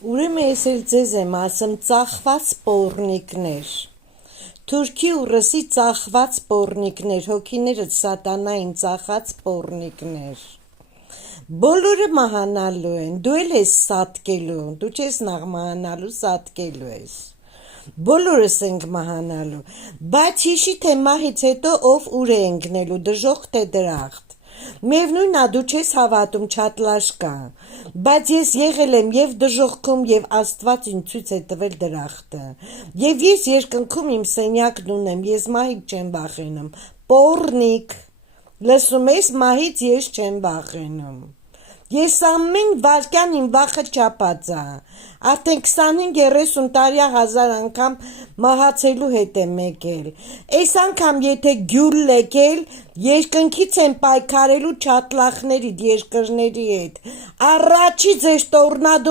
Ուրեմն ես էլ ձեզ եմ ասում ծախված պոռնիկներ Թուրքի ու Ռուսի ծախված պոռնիկներ հոգիները սատանային ծախած պոռնիկներ Բոլորը մահանալու են դու էլ ես սատկելու դու չես նախ մահանալու սատկելու ես Բոլորս ենք մահանալու բայց հիշի թե մահից հետո ով ուր է ընկնելու դժոխք թե դրախտ Միևնույնն է դու չես հավատում չատլաշկա բայց ես եղել եմ եւ դժոխքում եւ Աստված ինձ ցույց է տվել դրախտը եւ ես երկնքում իմ սենյակն ունեմ ես մահից չեմ վախենում պոռնիկ լսում ես մահից ես չեմ վախենում Ես ամեն վարկյան իմ վախը չափած է արդեն 25-30 տարի 1000 անգամ մահացելու հետ եմ եկել Այս անգամ եթե գյուլ եկել երկնքից են պայքարելու չատլախների երկրների հետ առաջի ձեր տորնադո